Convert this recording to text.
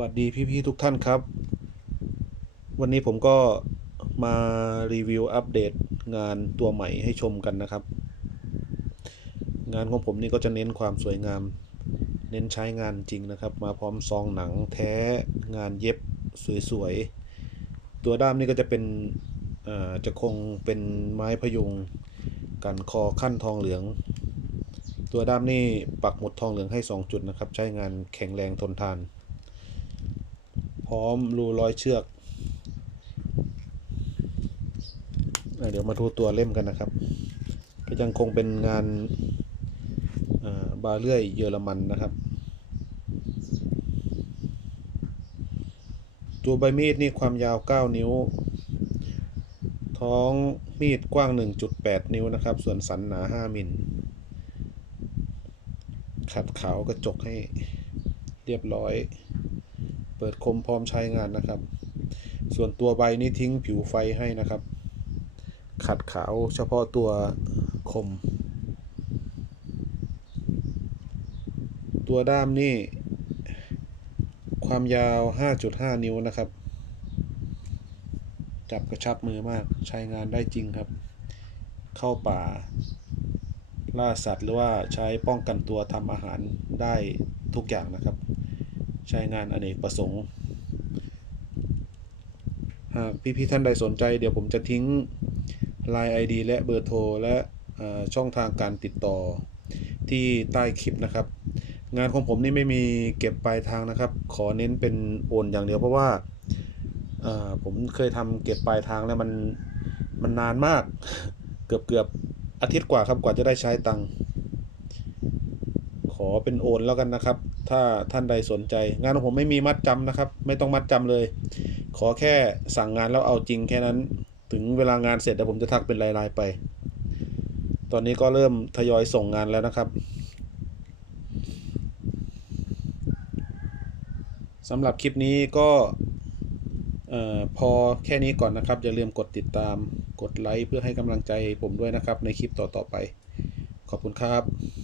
วัสดีพี่ๆทุกท่านครับ วันนี้ผมก็มารีวิวอัปเดตงานตัวใหม่ให้ชมกันนะครับ งานของผมนี่ก็จะเน้นความสวยงาม เน้นใช้งานจริงนะครับ มาพร้อมซองหนังแท้งานเย็บสวยๆ ตัวด้ามนี่ก็จะเป็นจะคงเป็นไม้พยุงกันคอขั้นทองเหลือง ตัวด้ามนี่ปักหมุดทองเหลืองให้ 2 จุดนะครับ ใช้งานแข็งแรงทนทาน พร้อมรูร้อยเชือกเดี๋ยวมาดูตัวเล่มกันนะครับ ก็ยังคงเป็นงานาบาเลื่อยเยอรมันนะครับ ตัวใบมีดนี่ความยาว 9 นิ้ว ท้องมีดกว้าง 1.8 นิ้วนะครับ ส่วนสันหนา 5 มิลขัดขาวกระจกให้เรียบร้อย เปิดคมพร้อมใช้งานนะครับ ส่วนตัวใบนี้ทิ้งผิวไฟให้นะครับ ขัดขาวเฉพาะตัวคม ตัวด้ามนี่ ความยาว 5.5 นิ้วนะครับ จับกระชับมือมากใช้งานได้จริงครับ เข้าป่า ล่าสัตว์หรือว่าใช้ป้องกันตัวทำอาหารได้ทุกอย่างนะครับ ใช้งานอเนกประสงค์ หากพี่ๆท่านใดสนใจเดี๋ยวผมจะทิ้ง Line ID และเบอร์โทร และช่องทางการติดต่อที่ใต้คลิปนะครับ งานของผมนี่ไม่มีเก็บปลายทางนะครับ ขอเน้นเป็นโอนอย่างเดียวเพราะว่าผมเคยทำเก็บปลายทางแล้วมันมันนานมาก เกือบเกือบอาทิตย์กว่าครับกว่าจะได้ใช้ตังค์ ขอเป็นโอนแล้วกันนะครับ ถ้าท่านใดสนใจ งานของผมไม่มีมัดจำนะครับ ไม่ต้องมัดจำเลย ขอแค่สั่งงานแล้วเอาจริงแค่นั้น ถึงเวลางานเสร็จเดี๋ยวผมจะทักเป็นรายๆไป ตอนนี้ก็เริ่มทยอยส่งงานแล้วนะครับสำหรับคลิปนี้ก็พอแค่นี้ก่อนนะครับ อย่าลืมกดติดตามกดไลค์เพื่อให้กำลังใจผมด้วยนะครับ ในคลิปต่อๆไป ขอบคุณครับ